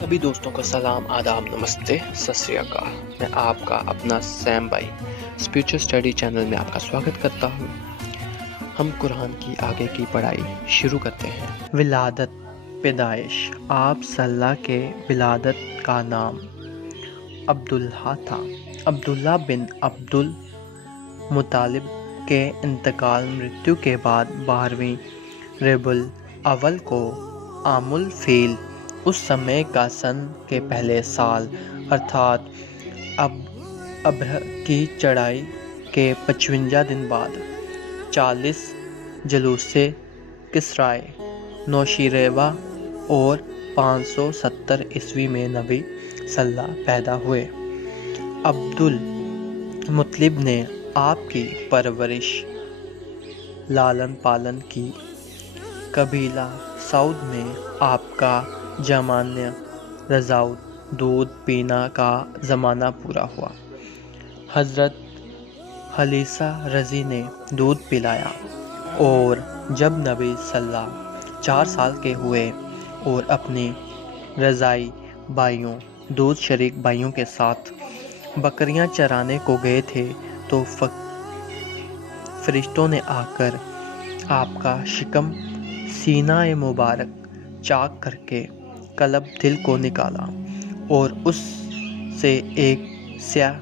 सभी दोस्तों को सलाम, आदाब, नमस्ते, सत श्री अकाल। मैं आपका अपना सैम भाई स्पिरिचुअल स्टडी चैनल में आपका स्वागत करता हूँ। हम कुरान की आगे की पढ़ाई शुरू करते हैं। विलादत, पैदाइश। आप सल्लल्लाहु के विलादत का नाम अब्दुल्ला था। अब्दुल्ला बिन अब्दुल मुतालिब के इंतकाल मृत्यु के बाद 12वीं रबीउल अव्वल को आमुल फील उस समय का सन के पहले साल अर्थात अब्रह की चढ़ाई के 55 दिन बाद 40 जलूसे किसराए नौशीरवा और 570 ईस्वी में नबी सल्लल्लाहु पैदा हुए। अब्दुल मुत्तलिब ने आपकी परवरिश लालन पालन की। कबीला सऊद में आपका जमान्य रज़ाउत दूध पीना का ज़माना पूरा हुआ। हज़रत हलीसा रज़ी ने दूध पिलाया और जब नबी सल्लल्लाहु 4 साल के हुए और अपने रज़ाई भाइयों दूध शरीक भाइयों के साथ बकरियां चराने को गए थे तो फरिश्तों ने आकर आपका शिकम सीना मुबारक चाक करके कलब दिल को निकाला और उस से एक स्याह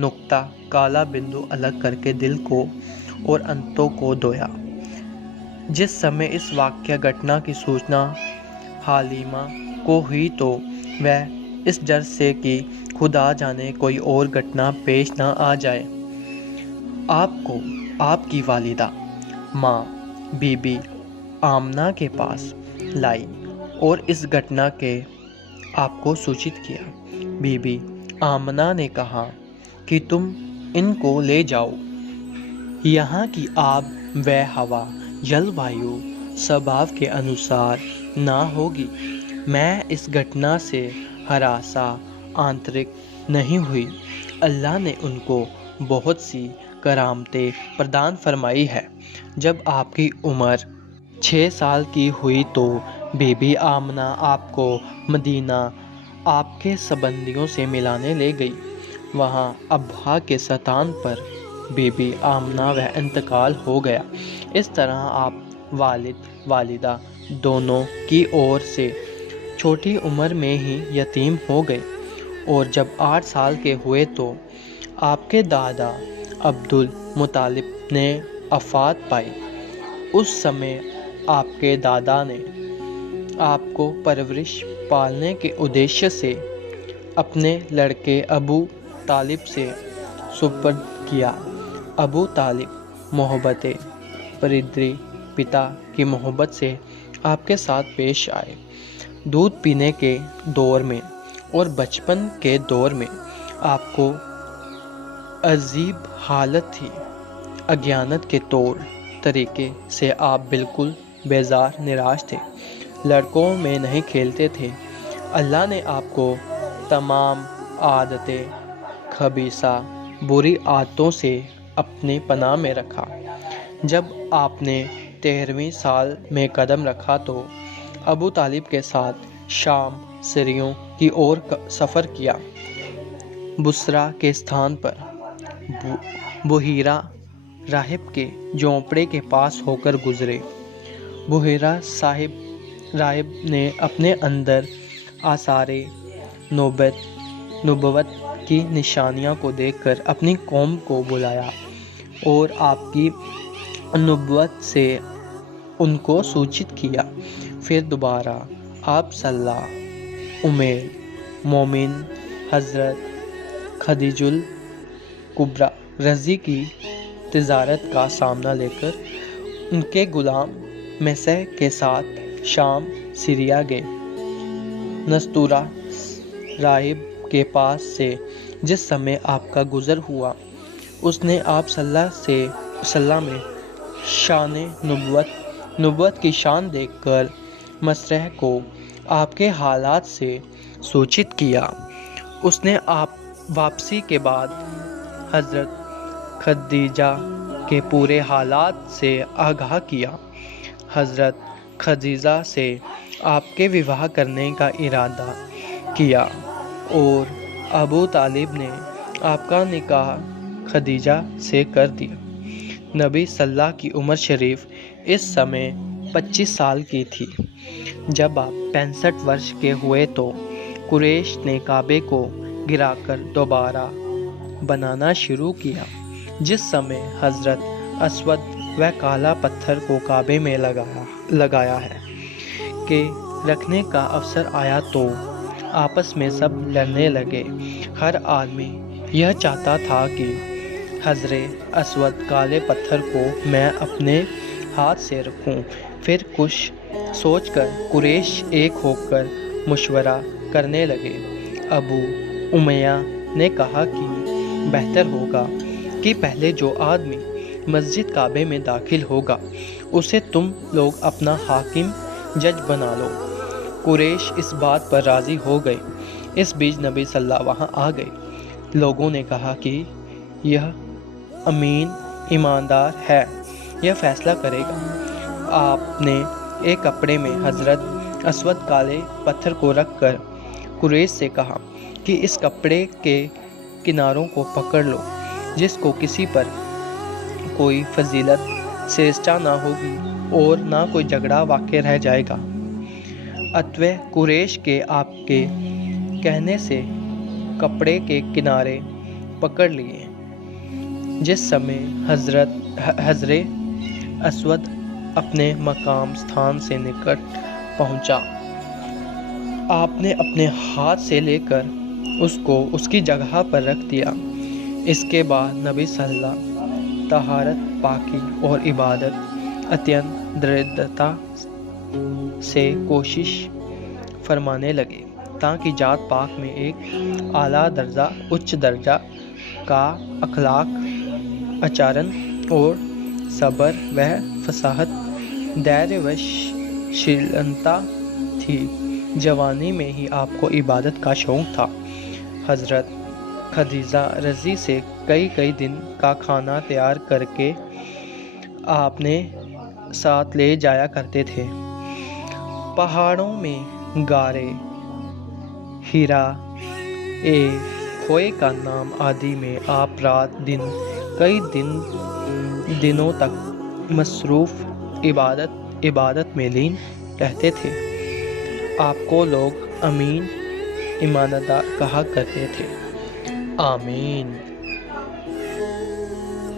नुक्ता काला बिंदु अलग करके दिल को और अंतों को धोया। जिस समय इस वाक़या घटना की सूचना हालिमा को हुई तो वह इस डर से कि खुदा जाने कोई और घटना पेश ना आ जाए आपको आपकी वालिदा माँ बीबी आमना के पास लाई और इस घटना के आपको सूचित किया। बीबी आमना ने कहा कि तुम इनको ले जाओ। यहाँ की आब व हवा जलवायु स्वभाव के अनुसार ना होगी। मैं इस घटना से हरासा आंतरिक नहीं हुई। अल्लाह ने उनको बहुत सी करामतें प्रदान फरमाई है। जब आपकी उम्र 6 साल की हुई तो बीबी आमना आपको मदीना आपके संबंधियों से मिलाने ले गई। वहाँ अब्बा के सतान पर बीबी आमना वह इंतकाल हो गया। इस तरह आप वालिद वालिदा दोनों की ओर से छोटी उम्र में ही यतीम हो गए और जब 8 साल के हुए तो आपके दादा अब्दुल मुतालिब ने वफ़ात पाई। उस समय आपके दादा ने आपको परवरिश पालने के उद्देश्य से अपने लड़के अबू तालिब से सुपर्द किया। अबू तालिब मोहब्बत परिद्री पिता की मोहब्बत से आपके साथ पेश आए। दूध पीने के दौर में और बचपन के दौर में आपको अजीब हालत थी। अज्ञानत के तौर तरीके से आप बिल्कुल बेजार निराश थे। लड़कों में नहीं खेलते थे। अल्लाह ने आपको तमाम आदतें खबीसा बुरी आदतों से अपने पनाह में रखा। जब आपने 13वीं साल में कदम रखा तो अबू तालिब के साथ शाम सिरियों की ओर सफ़र किया। बुसरा के स्थान पर बुहीरा राहिब के झोंपड़े के पास होकर गुजरे। बुहीरा साहिब राहिब ने अपने अंदर आसारे नबुव्वत की निशानियों को देखकर अपनी कौम को बुलाया और आपकी नबुव्वत से उनको सूचित किया। फिर दोबारा आप सल्लल्लाहु उमैर मोमिन हज़रत खदीजुल कुब्रा रज़ी की तिजारत का सामना लेकर उनके गुलाम मैसह के साथ शाम सीरिया गए। नस्तूरा राहिब के पास से जिस समय आपका गुज़र हुआ उसने आप सल्लल्लाहु में शान नबुव्वत की शान देखकर मसरह को आपके हालात से सूचित किया। उसने आप वापसी के बाद हज़रत खदीजा के पूरे हालात से आगाह किया। हज़रत खदीजा से आपके विवाह करने का इरादा کیا اور ابو طالب نے آپ کا نکاح خدیجہ سے کر دیا۔ نبی صلی اللہ کی عمر شریف اس سمے 25 سال کی تھی۔ جب آپ 65 ورش کے ہوئے تو قریش نے کعبے کو گرا کر دوبارہ بنانا شروع کیا۔ جس سمے حضرت اسود و کالا پتھر کو کعبے میں لگایا ہے کہ رکھنے کا اوسر آیا تو آپس میں سب لڑنے لگے۔ ہر آدمی یہ چاہتا تھا کہ حضرت اسود کالے پتھر کو میں اپنے ہاتھ سے رکھوں۔ پھر کچھ سوچ کر قریش ایک ہو کر مشورہ کرنے لگے۔ ابو امیہ نے کہا کہ بہتر ہوگا کہ پہلے جو آدمی مسجد کعبے میں داخل ہوگا اسے تم لوگ اپنا حاکم جج بنا لو۔ قریش اس بات پر راضی ہو گئے۔ اس بیچ نبی صلی اللہ وہاں آ گئے۔ لوگوں نے کہا کہ یہ امین ایماندار ہے، یہ فیصلہ کرے گا۔ آپ نے ایک کپڑے میں حضرت اسود کالے پتھر کو رکھ کر قریش سے کہا کہ اس کپڑے کے کناروں کو پکڑ لو، جس کو کسی پر کوئی فضیلت سرشتہ نہ ہوگی اور نہ کوئی جھگڑا واقع رہ جائے گا۔ اتوے قریش کے آپ کے کہنے سے کپڑے کے کنارے پکڑ لیے۔ جس سمے حضرت اسود اپنے مقام ستھان سے نکٹ پہنچا، آپ نے اپنے ہاتھ سے لے کر اس کو اس کی جگہ پر رکھ دیا۔ اس کے بعد نبی صلی اللہ طہارت، پاکی اور عبادت اتیانت دردتا سے کوشش فرمانے لگے تاکہ ذات پاک میں ایک اعلیٰ درجہ، اچ درجہ کا اخلاق، آچرن اور صبر و فصاحت، دھیریہ و شیلتا تھی۔ جوانی میں ہی آپ کو عبادت کا شوق تھا۔ حضرت خدیجہ رضی سے کئی دن کا کھانا تیار کر کے آپ نے ساتھ لے جایا کرتے تھے۔ پہاڑوں میں غارِ حرا کھوئے کا نام آدی میں آپ رات دن کئی دنوں تک مصروف عبادت میں لین رہتے تھے۔ آپ کو لوگ امین ایماندار کہا کرتے تھے۔ آمین۔